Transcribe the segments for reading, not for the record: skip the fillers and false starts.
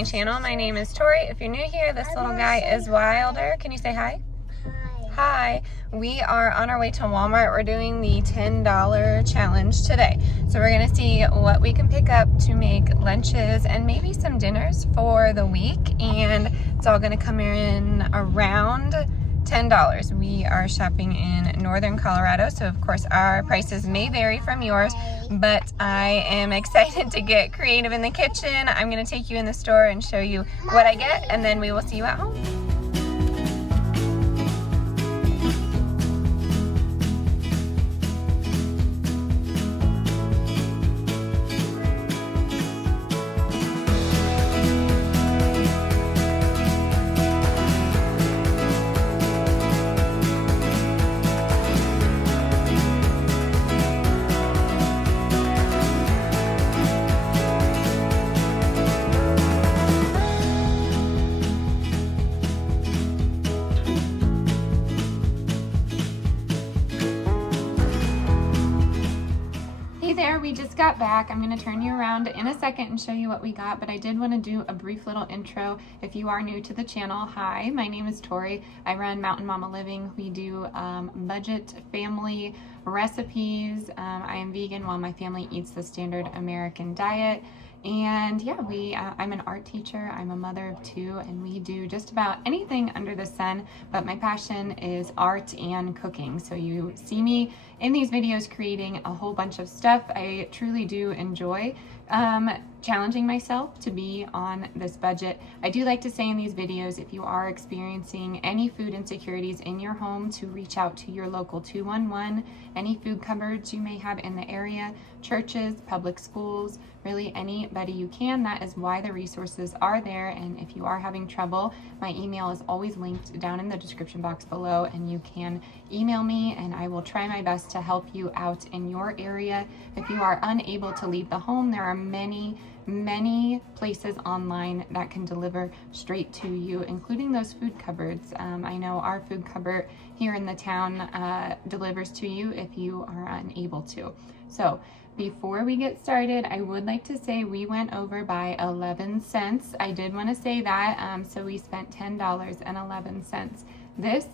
my channel. My name is Tori. If you're new here, this little guy is Wilder. Can you say hi? Hi. We are on our way to Walmart. We're doing the $10 challenge today. So we're going to see what we can pick up to make lunches and maybe some dinners for the week. And it's all going to come in around $10. We are shopping in northern Colorado, so of course our prices may vary from yours, but I am excited to get creative in the kitchen. I'm going to take you in the store and show you what I get, and then we will see you at home. We just got back. I'm going to turn you around in a second and show you what we got, but I did want to do a brief little intro. If you are new to the channel, hi, my name is Tori. I run Mountain Mama Living. We do budget family recipes. I am vegan while my family eats the standard American diet. And yeah, I'm an art teacher, I'm a mother of two, and we do just about anything under the sun, but my passion is art and cooking. So you see me in these videos creating a whole bunch of stuff. I truly do enjoy challenging myself to be on this budget. I do like to say in these videos, if you are experiencing any food insecurities in your home, to reach out to your local 211, any food cupboards you may have in the area, churches, public schools, really anybody you can. That is why the resources are there. And if you are having trouble, my email is always linked down in the description box below, and you can email me and I will try my best to help you out in your area. If you are unable to leave the home, there are many places online that can deliver straight to you, including those food cupboards. I know our food cupboard here in the town delivers to you if you are unable to. So before we get started, I would like to say we went over by 11 cents. I did want to say that, so we spent $10.11. This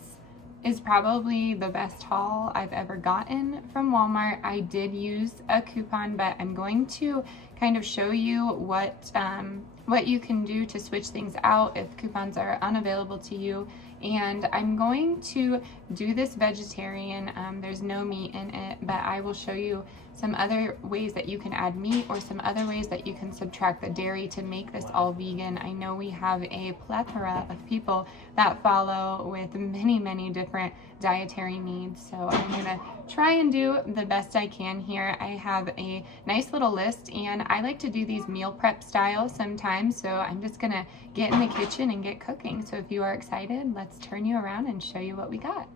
is probably the best haul I've ever gotten from Walmart. I did use a coupon, but I'm going to kind of show you what you can do to switch things out if coupons are unavailable to you. And I'm going to do this vegetarian. There's no meat in it, but I will show you some other ways that you can add meat or some other ways that you can subtract the dairy to make this all vegan. I know we have a plethora of people that follow with many different dietary needs, so I'm gonna try and do the best I can here. I have a nice little list, and I like to do these meal prep style sometimes, so I'm just gonna get in the kitchen and get cooking. So if you are excited, let's turn you around and show you what we got.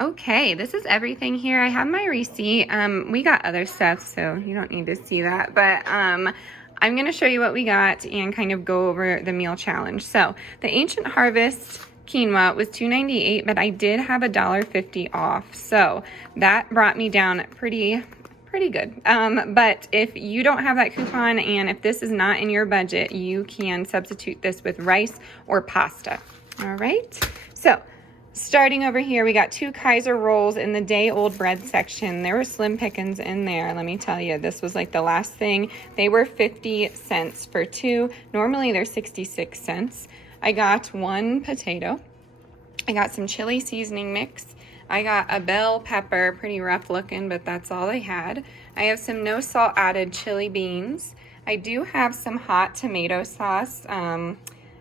Okay, this is everything here. I have my receipt. We got other stuff, so you don't need to see that, but I'm going to show you what we got and kind of go over the meal challenge. So the Ancient Harvest quinoa was $2.98, but I did have $1.50 off, so that brought me down pretty good. But if you don't have that coupon and if this is not in your budget, you can substitute this with rice or pasta. All right, so starting over here, we got 2 Kaiser rolls in the day-old bread section. There were slim pickings in there, let me tell you. This was like the last thing. They were 50 cents for 2. Normally they're 66 cents. I got 1 potato. I got some chili seasoning mix. I got a bell pepper, pretty rough looking, but that's all I had. I have some no salt added chili beans. I do have some hot tomato sauce.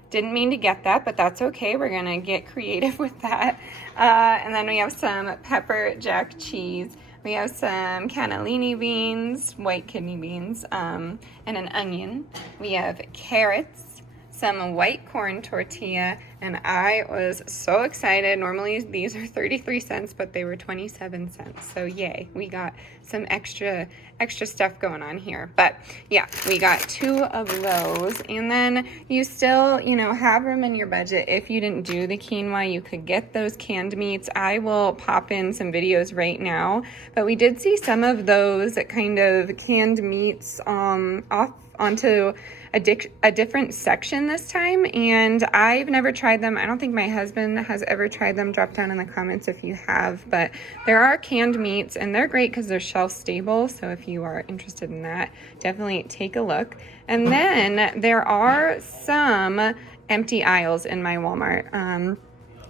Didn't mean to get that, but that's okay. We're gonna get creative with that. And then we have some pepper jack cheese. We have some cannellini beans, white kidney beans, and an onion. We have carrots, some white corn tortilla, and I was so excited. Normally these are 33 cents, but they were 27 cents. So yay, we got some extra stuff going on here. But yeah, we got 2 of those. And then you still, have room in your budget. If you didn't do the quinoa, you could get those canned meats. I will pop in some videos right now. But we did see some of those kind of canned meats off onto a different section this time, and I've never tried them. I don't think my husband has ever tried them. Drop down in the comments if you have, but there are canned meats and they're great because they're shelf stable, so if you are interested in that, definitely take a look. And then there are some empty aisles in my Walmart.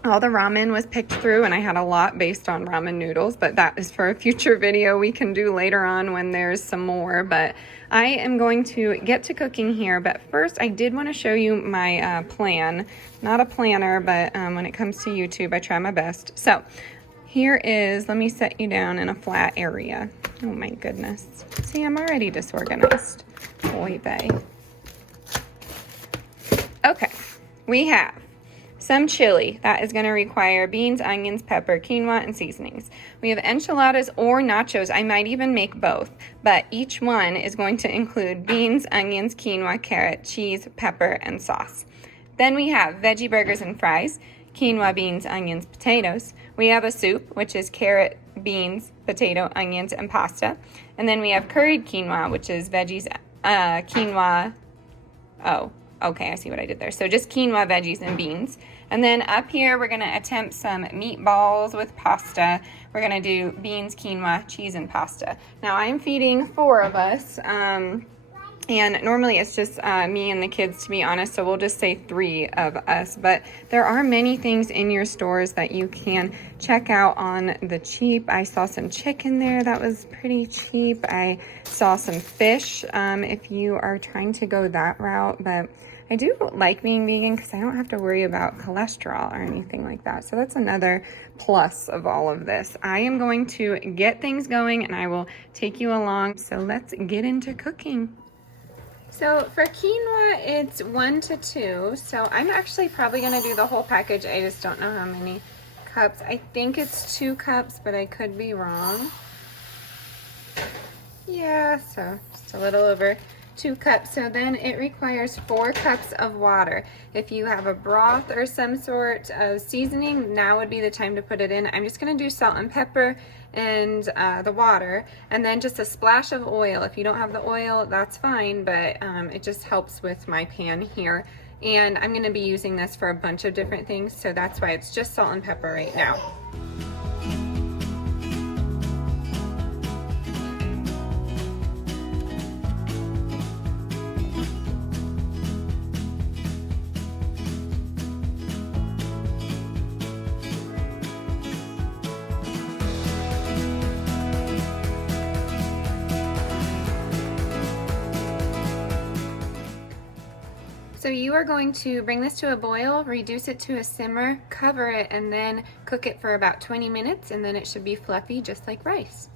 All the ramen was picked through, and I had a lot based on ramen noodles, but that is for a future video we can do later on when there's some more. But I am going to get to cooking here, but first I did want to show you my plan. Not a planner, but when it comes to YouTube, I try my best. So here is, let me set you down in a flat area. Oh my goodness. See, I'm already disorganized. Oy vey. Okay, we have some chili. That is going to require beans, onions, pepper, quinoa, and seasonings. We have enchiladas or nachos. I might even make both, but each one is going to include beans, onions, quinoa, carrot, cheese, pepper, and sauce. Then we have veggie burgers and fries, quinoa, beans, onions, potatoes. We have a soup, which is carrot, beans, potato, onions, and pasta. And then we have curried quinoa, which is veggies, quinoa. Oh, okay, I see what I did there. So just quinoa, veggies, and beans. And then up here, we're gonna attempt some meatballs with pasta. We're gonna do beans, quinoa, cheese, and pasta. Now I'm feeding 4 of us, and normally it's just me and the kids, to be honest, so we'll just say 3 of us. But there are many things in your stores that you can check out on the cheap. I saw some chicken there that was pretty cheap. I saw some fish if you are trying to go that route, but I do like being vegan because I don't have to worry about cholesterol or anything like that. So that's another plus of all of this. I am going to get things going and I will take you along. So let's get into cooking. So for quinoa, it's 1 to 2. So I'm actually probably going to do the whole package. I just don't know how many cups. I think it's 2 cups, but I could be wrong. Yeah, so just a little over 2 cups. So then it requires 4 cups of water. If you have a broth or some sort of seasoning, now would be the time to put it in. I'm just going to do salt and pepper and the water, and then just a splash of oil. If you don't have the oil, that's fine, but it just helps with my pan here. And I'm going to be using this for a bunch of different things, so that's why it's just salt and pepper right now. So you are going to bring this to a boil, reduce it to a simmer, cover it, and then cook it for about 20 minutes, and then it should be fluffy just like rice.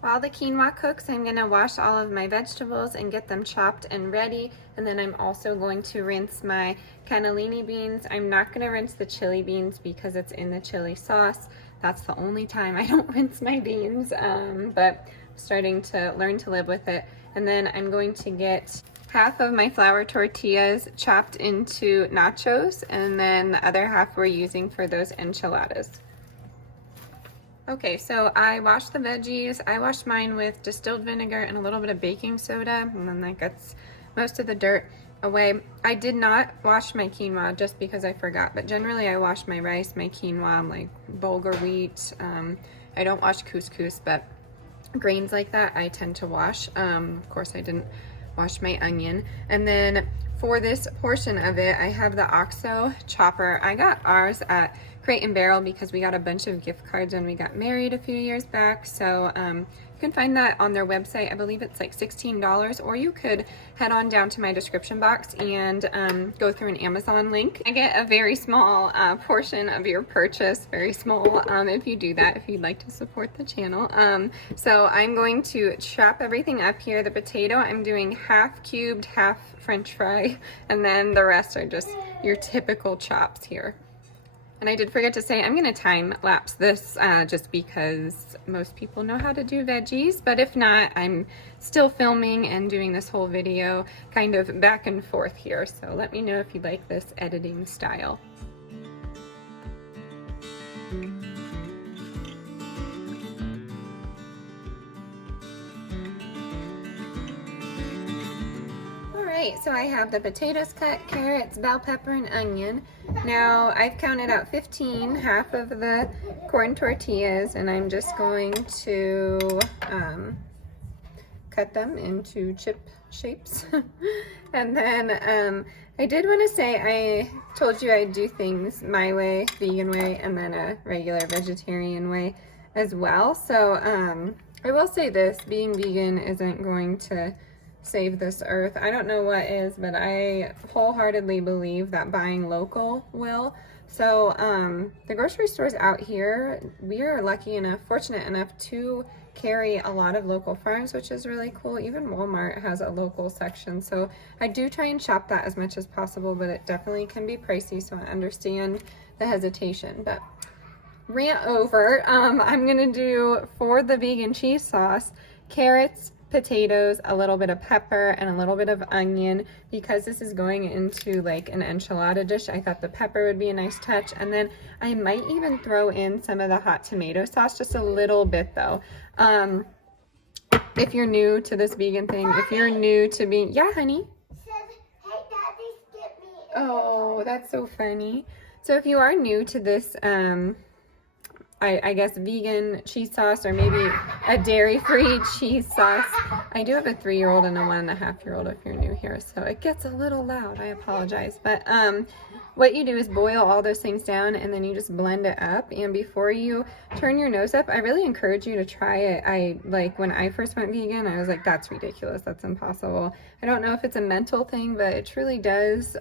While the quinoa cooks, I'm going to wash all of my vegetables and get them chopped and ready, and then I'm also going to rinse my cannellini beans. I'm not going to rinse the chili beans because it's in the chili sauce. That's the only time I don't rinse my beans, but I'm starting to learn to live with it. And then I'm going to get half of my flour tortillas chopped into nachos, and then the other half we're using for those enchiladas. Okay, so I washed the veggies. I washed mine with distilled vinegar and a little bit of baking soda, and then that gets most of the dirt away. I did not wash my quinoa just because I forgot, but generally I wash my rice, my quinoa, like bulgur wheat. I don't wash couscous, but grains like that I tend to wash. Of course I didn't wash my onion. And then for this portion of it, I have the OXO chopper. I got ours at Crate and Barrel because we got a bunch of gift cards when we got married a few years back. So you can find that on their website. I believe it's like $16, or you could head on down to my description box and go through an Amazon link. I get a very small portion of your purchase, very small if you do that, if you'd like to support the channel. So I'm going to chop everything up here. The potato, I'm doing half cubed, half French fry, and then the rest are just your typical chops here. And I did forget to say, I'm going to time lapse this just because most people know how to do veggies, but if not, I'm still filming and doing this whole video kind of back and forth here. So let me know if you like this editing style. right, so I have the potatoes cut, carrots, bell pepper, and onion. Now I've counted out 15, half of the corn tortillas, and I'm just going to cut them into chip shapes. And then I did want to say, I told you I'd do things my way, vegan way, and then a regular vegetarian way as well. So I will say this, being vegan isn't going to save this earth. I don't know what is, but I wholeheartedly believe that buying local will. So the grocery stores out here, we are lucky enough, fortunate enough to carry a lot of local farms, which is really cool. Even Walmart has a local section. So I do try and shop that as much as possible, but it definitely can be pricey. So I understand the hesitation, but rant over. I'm gonna do, for the vegan cheese sauce, carrots, potatoes, a little bit of pepper, and a little bit of onion. Because this is going into like an enchilada dish, I thought the pepper would be a nice touch. And then I might even throw in some of the hot tomato sauce, just a little bit though. If you're new to this vegan thing, if you're new to being, yeah honey? Oh, that's so funny. So if you are new to this I guess vegan cheese sauce, or maybe a dairy-free cheese sauce. I do have a 3-year-old and a 1.5-year-old if you're new here, so it gets a little loud. I apologize. But what you do is boil all those things down, and then you just blend it up. And before you turn your nose up, I really encourage you to try it. Like when I first went vegan, I was like, that's ridiculous. That's impossible. I don't know if it's a mental thing, but it truly does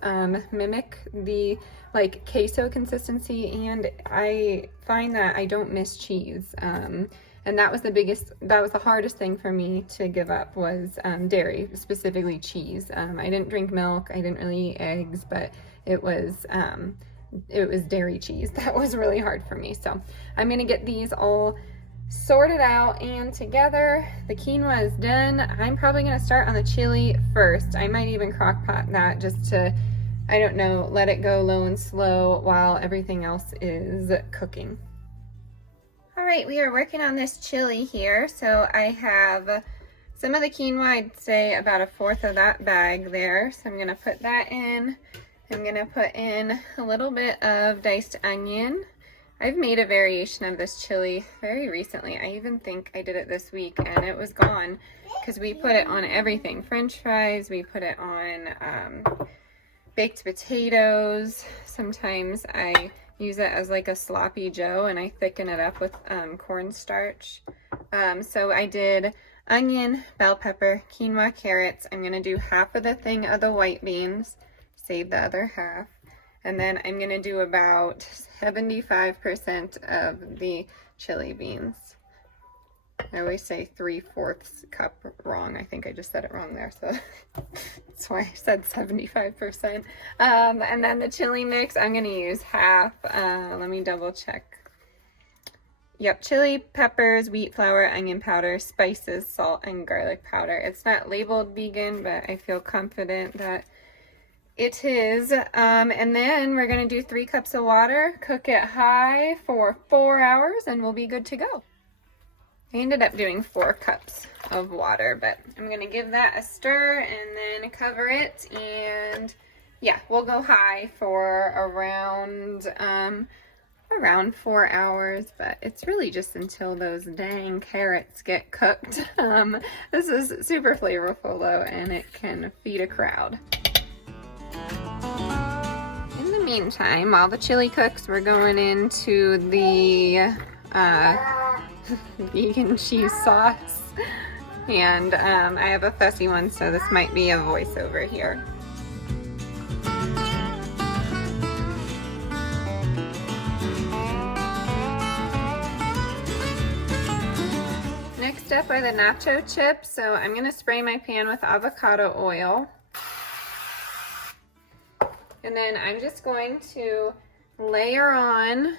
mimic the like queso consistency, and I find that I don't miss cheese. And that was the hardest thing for me to give up, was dairy, specifically cheese. I didn't drink milk, I didn't really eat eggs, but it was dairy cheese that was really hard for me. So I'm gonna get these all sorted out and together. The quinoa is done. I'm probably gonna start on the chili first. I might even crock pot that just to, I don't know, let it go low and slow while everything else is cooking. All right, we are working on this chili here. So I have some of the quinoa, I'd say about 1/4 of that bag there. So I'm gonna put that in. I'm gonna put in a little bit of diced onion. I've made a variation of this chili very recently. I even think I did it this week and it was gone because we put it on everything. French fries, we put it on baked potatoes. Sometimes I use it as like a sloppy joe and I thicken it up with cornstarch. So I did onion, bell pepper, quinoa, carrots. I'm gonna do half of the thing of the white beans, save the other half. And then I'm gonna do about 75% of the chili beans. I always say 3/4 cup wrong. I think I just said it wrong there, so that's why I said 75%. And then the chili mix, I'm gonna use half. Let me double check. Yep, chili, peppers, wheat flour, onion powder, spices, salt, and garlic powder. It's not labeled vegan, but I feel confident that it is. And then we're gonna do 3 cups of water, cook it high for 4 hours, and we'll be good to go. I ended up doing 4 cups of water, but I'm gonna give that a stir and then cover it, and yeah, we'll go high for around 4 hours, but it's really just until those dang carrots get cooked. This is super flavorful though, and it can feed a crowd. In the meantime, while the chili cooks, we're going into the vegan cheese sauce, and I have a fussy one, so this might be a voiceover here. Next up are the nacho chips, so I'm gonna spray my pan with avocado oil, and then I'm just going to layer on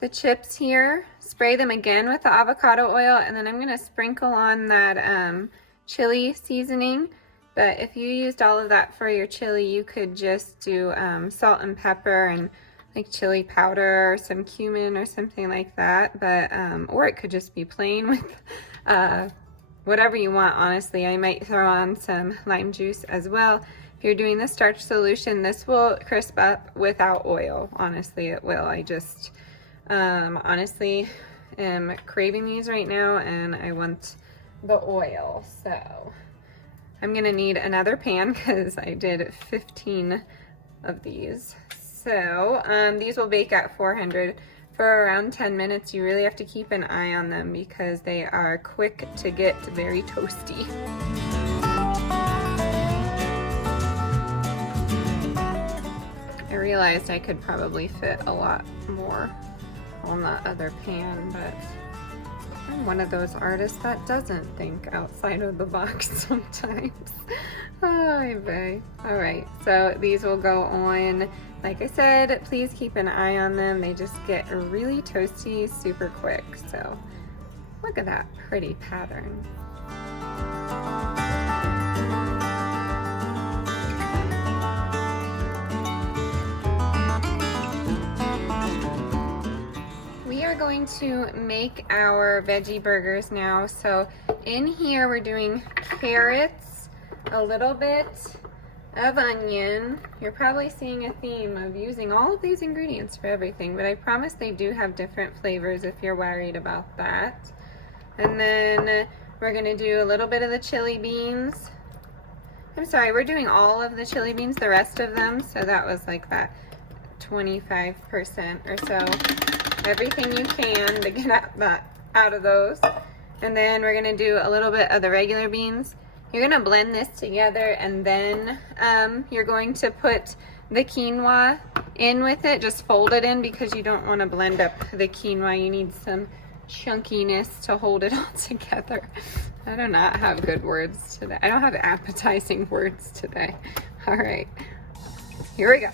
the chips here, spray them again with the avocado oil, and then I'm going to sprinkle on that chili seasoning. But if you used all of that for your chili, you could just do salt and pepper and like chili powder or some cumin or something like that. But or it could just be plain whatever you want, honestly. I might throw on some lime juice as well. If you're doing the starch solution, this will crisp up without oil. Honestly, it will. I just honestly am craving these right now, and I want the oil. So I'm gonna need another pan because I did 15 of these. So these will bake at 400 for around 10 minutes. You really have to keep an eye on them because they are quick to get very toasty. I realized I could probably fit a lot more on the other pan, but I'm one of those artists that doesn't think outside of the box sometimes. Oh, boy. All right, so these will go on. Like I said, please keep an eye on them. They just get really toasty super quick. So look at that pretty pattern. We are going to make our veggie burgers now. So in here we're doing carrots, a little bit of onion. You're probably seeing a theme of using all of these ingredients for everything, but I promise they do have different flavors if you're worried about that. And then we're gonna do a little bit of the chili beans. I'm sorry, we're doing all of the chili beans, the rest of them, so that was like that 25% or so. Everything you can to get that out of those. And then we're gonna do a little bit of the regular beans. You're gonna blend this together, and then you're going to put the quinoa in with it. Just fold it in because you don't want to blend up the quinoa. You need some chunkiness to hold it all together. I do not have good words today. I don't have appetizing words today. All right, here we go.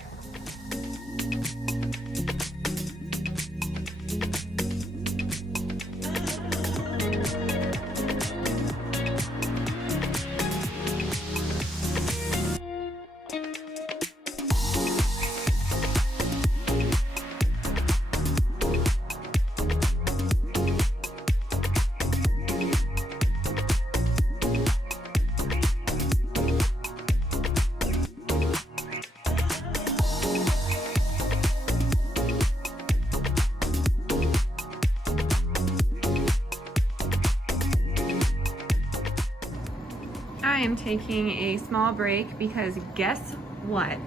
I am taking a small break because guess what?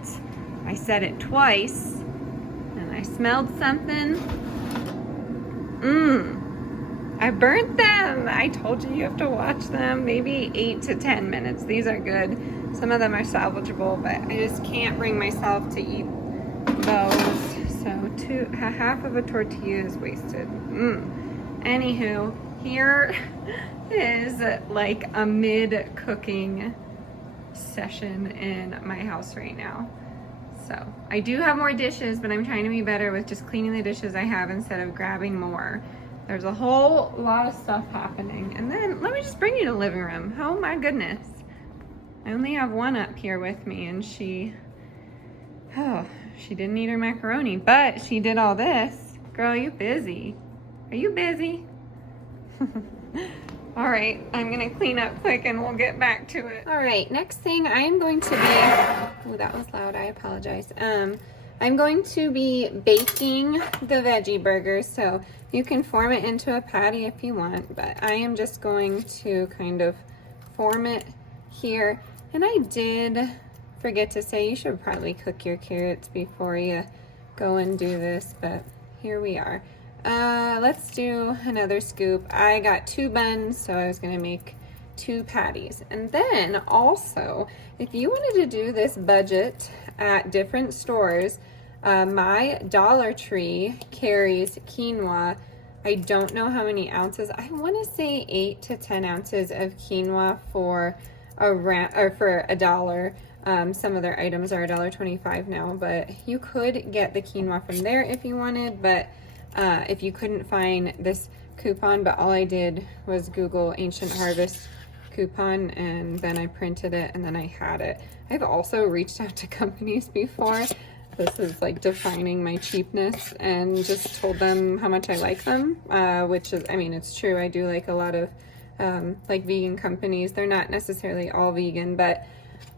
I said it twice and I smelled something. I burnt them. I told you have to watch them maybe 8 to 10 minutes. These are good. Some of them are salvageable, but I just can't bring myself to eat those. So half of a tortilla is wasted. Anywho, here is like a mid-cooking session in my house right now. So I do have more dishes, but I'm trying to be better with just cleaning the dishes I have instead of grabbing more. There's a whole lot of stuff happening. And then let me just bring you to the living room. Oh my goodness. I only have one up here with me, and she didn't eat her macaroni, but she did all this. Girl, are you busy? Are you busy? All right, I'm gonna clean up quick and we'll get back to it. All right, next thing I'm going to be, oh, that was loud, I apologize. I'm going to be baking the veggie burgers, so you can form it into a patty if you want, but I am just going to kind of form it here. And I did forget to say, you should probably cook your carrots before you go and do this, but here we are. Let's do another scoop. I got 2 buns, so I was gonna make 2 patties. And then also, if you wanted to do this budget at different stores, my Dollar Tree carries quinoa. I don't know how many ounces. I want to say 8 to 10 ounces of quinoa for $1. Some of their items are $1.25 now, but you could get the quinoa from there if you wanted. But if you couldn't find this coupon, but all I did was Google Ancient Harvest coupon, and then I printed it, and then I had it. I've also reached out to companies before. This is like defining my cheapness, and just told them how much I like them, which is, I mean, it's true. I do like a lot of like vegan companies. They're not necessarily all vegan, but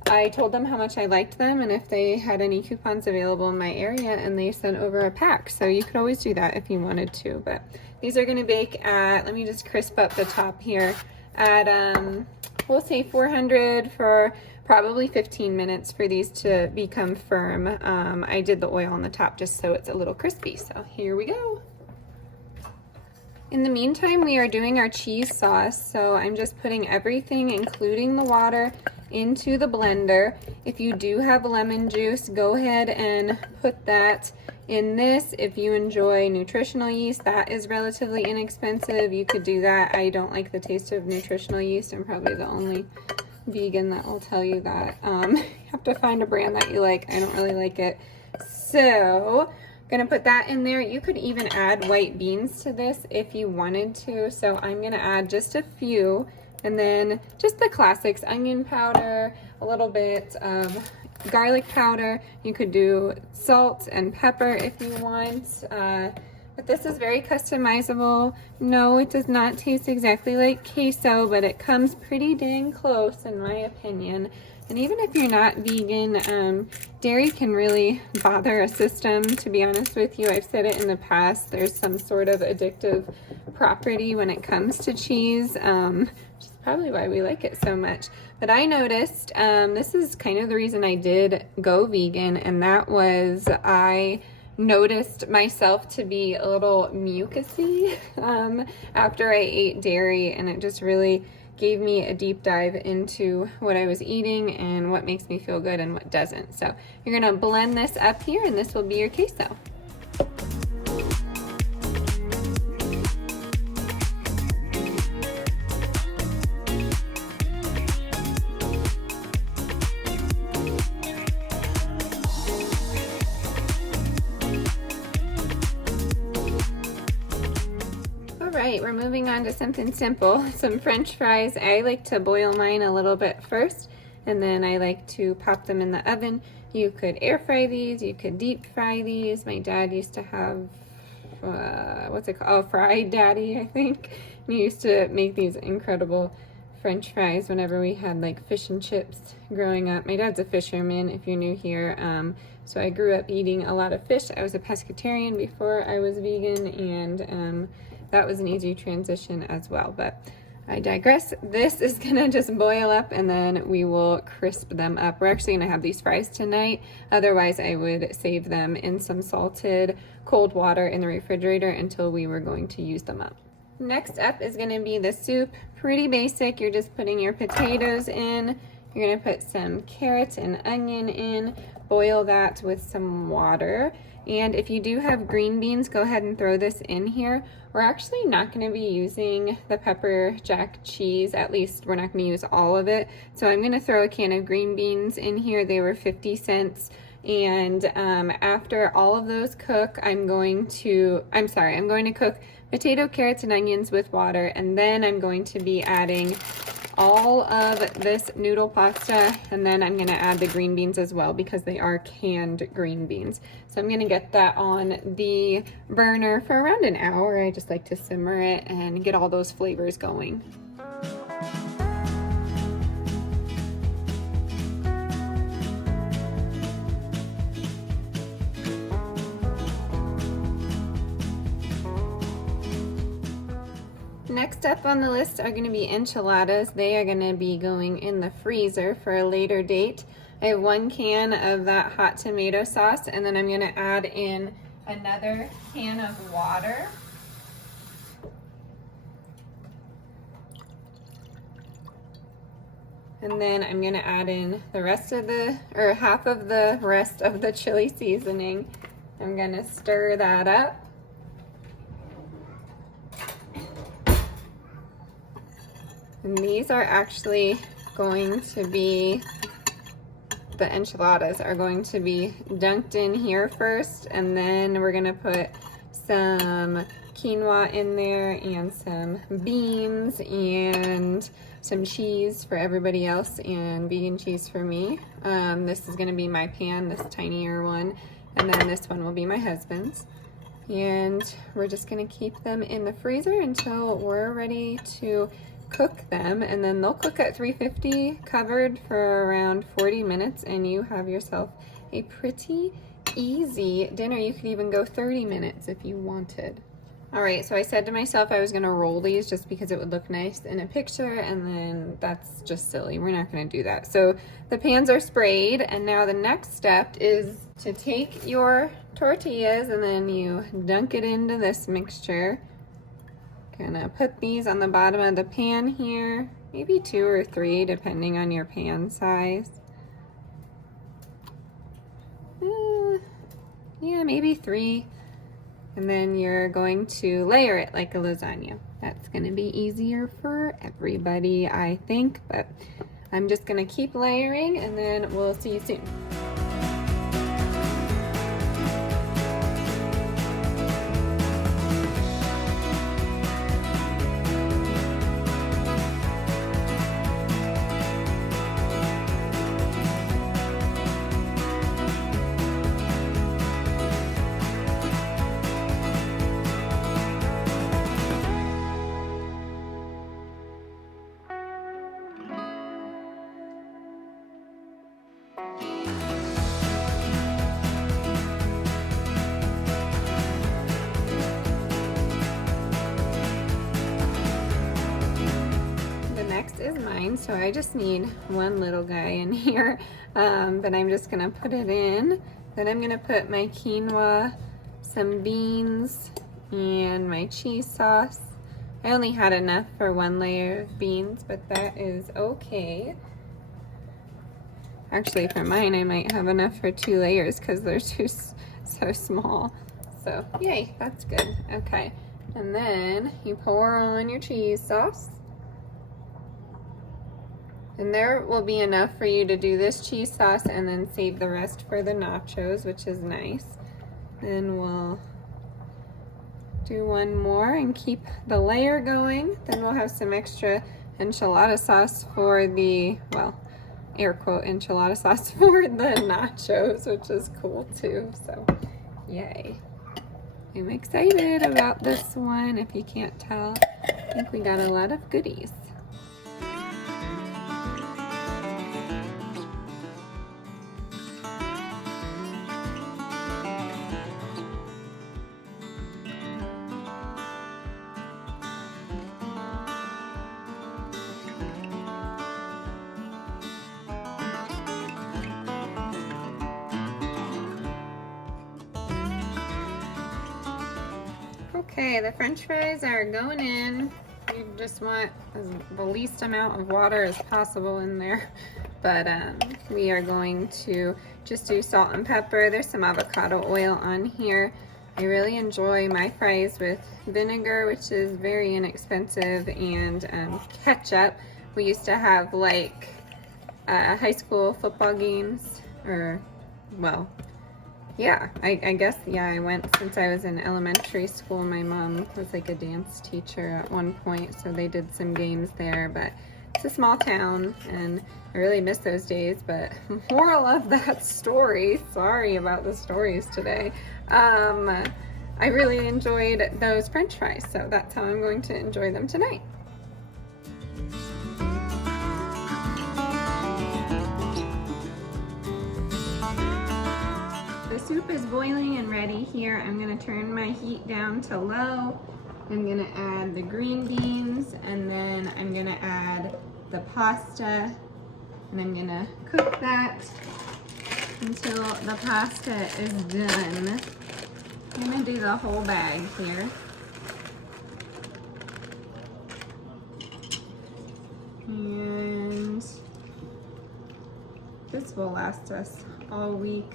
I told them how much I liked them and if they had any coupons available in my area, and they sent over a pack. So you could always do that if you wanted to. But these are gonna bake at, let me just crisp up the top here, at we'll say 400 for probably 15 minutes for these to become firm. I did the oil on the top just so it's a little crispy. So here we go. In the meantime, we are doing our cheese sauce. So I'm just putting everything, including the water, into the blender. If you do have lemon juice, go ahead and put that in this. If you enjoy nutritional yeast, that is relatively inexpensive. You could do that. I don't like the taste of nutritional yeast. I'm probably the only vegan that will tell you that. You have to find a brand that you like. I don't really like it. So gonna put that in there. You could even add white beans to this if you wanted to. So I'm gonna add just a few, and then just the classics: onion powder, a little bit of garlic powder. You could do salt and pepper if you want. But this is very customizable. No, it does not taste exactly like queso, but it comes pretty dang close in my opinion. And even if you're not vegan, dairy can really bother a system, to be honest with you. I've said it in the past, there's some sort of addictive property when it comes to cheese, which is probably why we like it so much. But I noticed, this is kind of the reason I did go vegan, and that was I noticed myself to be a little mucusy after I ate dairy, and it just really gave me a deep dive into what I was eating and what makes me feel good and what doesn't. So you're gonna blend this up here, and this will be your queso. Alright, we're moving on to something simple, some French fries. I like to boil mine a little bit first, and then I like to pop them in the oven. You could air fry these, you could deep fry these. My dad used to have, what's it called? Oh, Fried Daddy, I think. He used to make these incredible French fries whenever we had like fish and chips growing up. My dad's a fisherman, if you're new here. So I grew up eating a lot of fish. I was a pescatarian before I was vegan, and that was an easy transition as well, but I digress. This is gonna just boil up, and then we will crisp them up. We're actually gonna have these fries tonight. Otherwise, I would save them in some salted cold water in the refrigerator until we were going to use them up. Next up is gonna be the soup. Pretty basic. You're just putting your potatoes in. You're gonna put some carrots and onion in, boil that with some water. And if you do have green beans, go ahead and throw this in here. We're actually not going to be using the pepper jack cheese, at least we're not going to use all of it. So I'm going to throw a can of green beans in here. They were 50 cents. And after all of those cook, I'm going to cook potato, carrots, and onions with water. And then I'm going to be adding all of this noodle pasta, and then I'm gonna add the green beans as well because they are canned green beans. So I'm gonna get that on the burner for around an hour. I just like to simmer it and get all those flavors going. Next up on the list are going to be enchiladas. They are going to be going in the freezer for a later date. I have 1 can of that hot tomato sauce, and then I'm going to add in another can of water. And then I'm going to add in the rest of half of the rest of the chili seasoning. I'm going to stir that up. And these are actually going to be, the enchiladas are going to be dunked in here first, and then we're gonna put some quinoa in there and some beans and some cheese for everybody else and vegan cheese for me. This is gonna be my pan, this tinier one, and then this one will be my husband's. And we're just gonna keep them in the freezer until we're ready to cook them, and then they'll cook at 350 covered for around 40 minutes, and you have yourself a pretty easy dinner. You could even go 30 minutes if you wanted. All right, so I said to myself I was gonna roll these just because it would look nice in a picture, and then that's just silly. We're not gonna do that. So the pans are sprayed, and now the next step is to take your tortillas and then you dunk it into this mixture. Gonna put these on the bottom of the pan here, maybe 2 or 3 depending on your pan size. Yeah, maybe 3. And then you're going to layer it like a lasagna. That's gonna be easier for everybody, I think, but I'm just gonna keep layering, and then we'll see you soon. Is mine, so I just need one little guy in here, but I'm just gonna put it in. Then I'm gonna put my quinoa, some beans, and my cheese sauce. I only had enough for 1 layer of beans, but that is okay. Actually, for mine I might have enough for 2 layers because they're so small. So yay, that's good. Okay, and then you pour on your cheese sauce. And there will be enough for you to do this cheese sauce and then save the rest for the nachos, which is nice. Then we'll do 1 more and keep the layer going. Then we'll have some extra enchilada sauce for the, well, air quote enchilada sauce for the nachos, which is cool too, so yay. I'm excited about this one, if you can't tell. I think we got a lot of goodies. Okay, the french fries are going in. You just want the least amount of water as possible in there. But we are going to just do salt and pepper. There's some avocado oil on here. I really enjoy my fries with vinegar, which is very inexpensive, and ketchup. We used to have like high school football games, or well, yeah, I guess, yeah, I went since I was in elementary school. My mom was like a dance teacher at one point, so they did some games there, but it's a small town and I really miss those days. But moral of that story, sorry about the stories today, I really enjoyed those french fries, so that's how I'm going to enjoy them tonight. Soup is boiling and ready here. I'm gonna turn my heat down to low. I'm gonna add the green beans, and then I'm gonna add the pasta, and I'm gonna cook that until the pasta is done. I'm gonna do the whole bag here. And this will last us all week.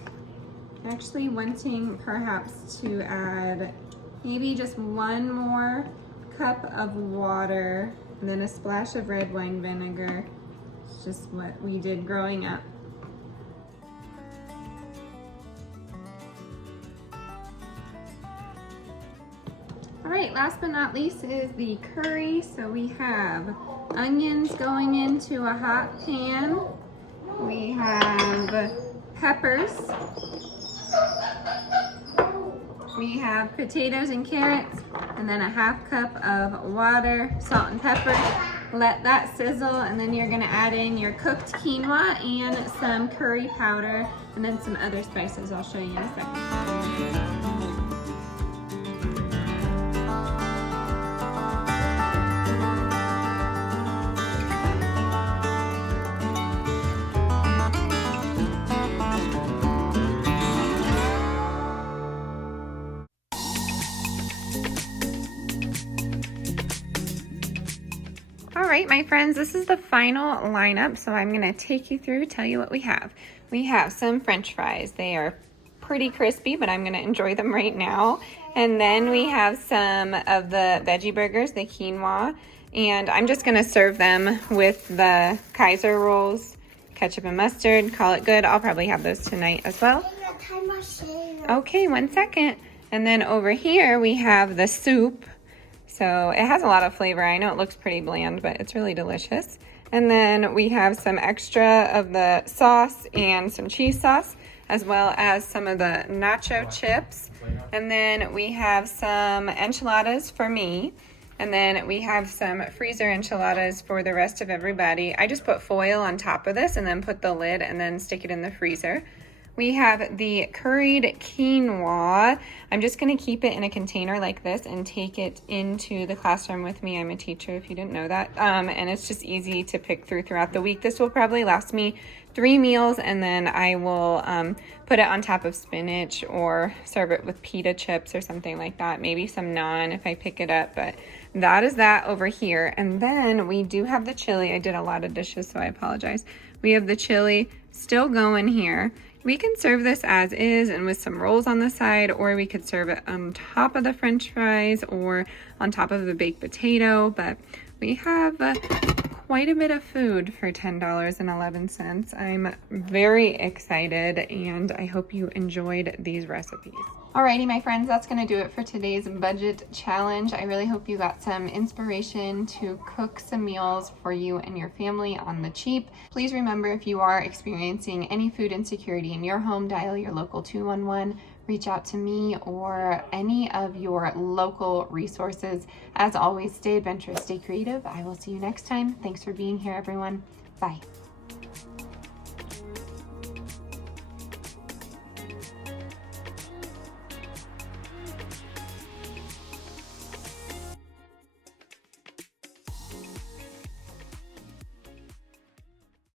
Actually wanting perhaps to add maybe just 1 more cup of water and then a splash of red wine vinegar. It's just what we did growing up. All right, last but not least is the curry. So we have onions going into a hot pan. We have peppers. We have potatoes and carrots, and then a 1/2 cup of water, salt and pepper. Let that sizzle, and then you're gonna add in your cooked quinoa and some curry powder, and then some other spices I'll show you in a second. All right, my friends, this is the final lineup, so I'm gonna take you through, tell you what we have. We have some French fries. They are pretty crispy, but I'm gonna enjoy them right now. And then we have some of the veggie burgers, the quinoa, and I'm just gonna serve them with the Kaiser rolls, ketchup and mustard, call it good. I'll probably have those tonight as well. Okay, 1 second. And then over here we have the soup. So it has a lot of flavor. I know it looks pretty bland, but it's really delicious. And then we have some extra of the sauce and some cheese sauce, as well as some of the nacho chips. And then we have some enchiladas for me. And then we have some freezer enchiladas for the rest of everybody. I just put foil on top of this and then put the lid and then stick it in the freezer. We have the curried quinoa. I'm just gonna keep it in a container like this and take it into the classroom with me. I'm a teacher, if you didn't know that. And it's just easy to pick throughout the week. This will probably last me 3 meals, and then I will put it on top of spinach or serve it with pita chips or something like that. Maybe some naan if I pick it up, but that is that over here. And then we do have the chili. I did a lot of dishes, so I apologize. We have the chili still going here. We can serve this as is and with some rolls on the side, or we could serve it on top of the French fries or on top of the baked potato, but we have quite a bit of food for $10.11. I'm very excited, and I hope you enjoyed these recipes. Alrighty, my friends, that's gonna do it for today's budget challenge. I really hope you got some inspiration to cook some meals for you and your family on the cheap. Please remember, if you are experiencing any food insecurity in your home, dial your local 211. Reach out to me or any of your local resources. As always, stay adventurous, stay creative. I will see you next time. Thanks for being here, everyone. Bye.